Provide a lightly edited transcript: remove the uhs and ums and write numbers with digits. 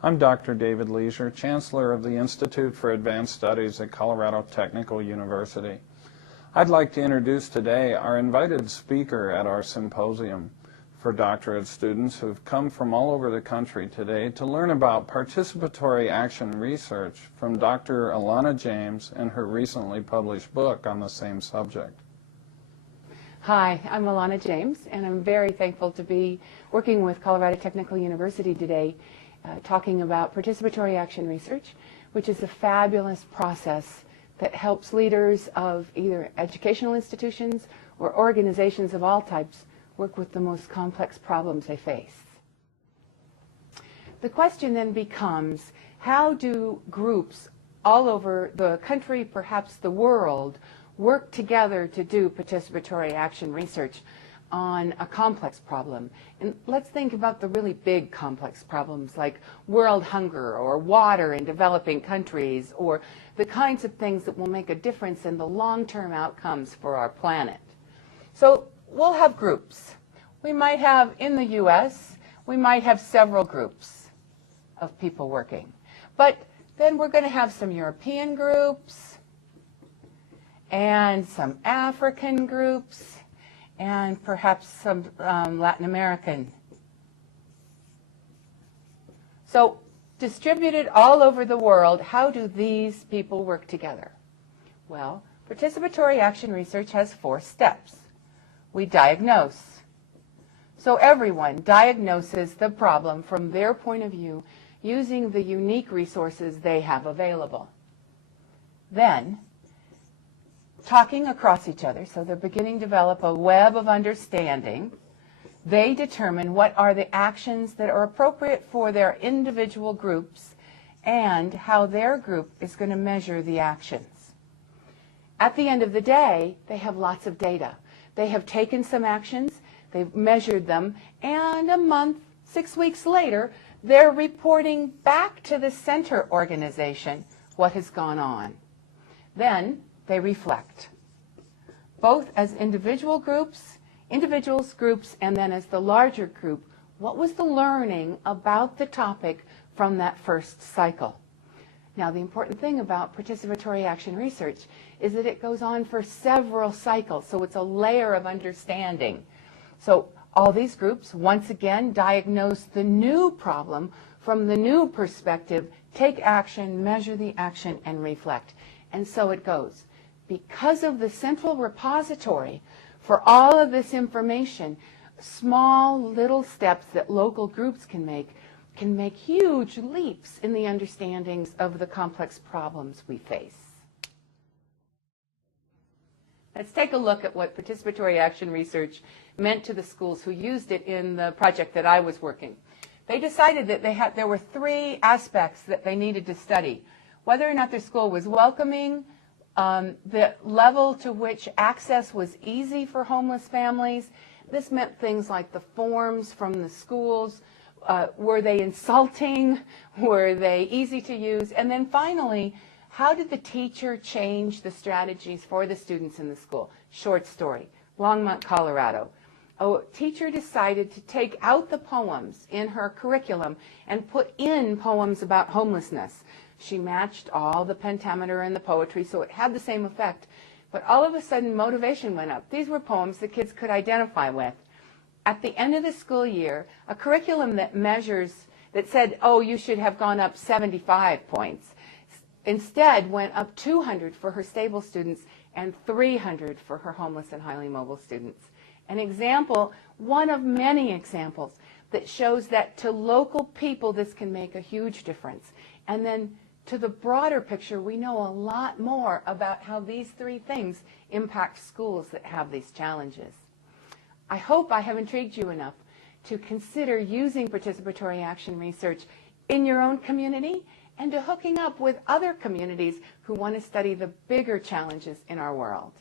I'm Dr. David Leisure, Chancellor of the Institute for Advanced Studies at Colorado Technical University. I'd like to introduce today our invited speaker at our symposium for doctorate students who've come from all over the country today to learn about participatory action research from Dr. Alana James and her recently published book on the same subject. Hi, I'm Alana James, and I'm very thankful to be working with Colorado Technical University today talking about participatory action research, which is a fabulous process that helps leaders of either educational institutions or organizations of all types work with the most complex problems they face. The question then becomes, how do groups all over the country, perhaps the world, work together to do participatory action research on a complex problem? And let's think about the really big complex problems like world hunger or water in developing countries, or the kinds of things that will make a difference in the long-term outcomes for our planet. So we'll have groups. We might have, in the US, we might have several groups of people working. But then we're going to have some European groups and some African groups and perhaps some Latin American. So distributed all over the world, how do these people work together? Well, participatory action research has 4 steps. We diagnose. So everyone diagnoses the problem from their point of view using the unique resources they have available. Then, talking across each other, so they're beginning to develop a web of understanding, they determine what are the actions that are appropriate for their individual groups and how their group is going to measure the actions. At the end of the day, they have lots of data. They have taken some actions, they've measured them, and a month, 6 weeks later, they're reporting back to the center organization what has gone on. Then they reflect, both as individuals, groups, and then as the larger group. What was the learning about the topic from that first cycle? Now, the important thing about participatory action research is that it goes on for several cycles, so it's a layer of understanding. So all these groups, once again, diagnose the new problem from the new perspective, take action, measure the action, and reflect. And so it goes. Because of the central repository for all of this information, small little steps that local groups can make huge leaps in the understandings of the complex problems we face. Let's take a look at what participatory action research meant to the schools who used it in the project that I was working. They decided that there were 3 aspects that they needed to study: whether or not their school was welcoming, the level to which access was easy for homeless families. This meant things like the forms from the schools. Were they insulting? Were they easy to use? And then finally, how did the teacher change the strategies for the students in the school? Short story, Longmont, Colorado. A teacher decided to take out the poems in her curriculum and put in poems about homelessness. She matched all the pentameter and the poetry, so it had the same effect. But all of a sudden, motivation went up. These were poems the kids could identify with. At the end of the school year, a curriculum that said, oh, you should have gone up 75 points, instead went up 200 for her stable students and 300 for her homeless and highly mobile students. An example, one of many examples, that shows that to local people this can make a huge difference. And then to the broader picture, we know a lot more about how these 3 things impact schools that have these challenges. I hope I have intrigued you enough to consider using participatory action research in your own community and to hooking up with other communities who want to study the bigger challenges in our world.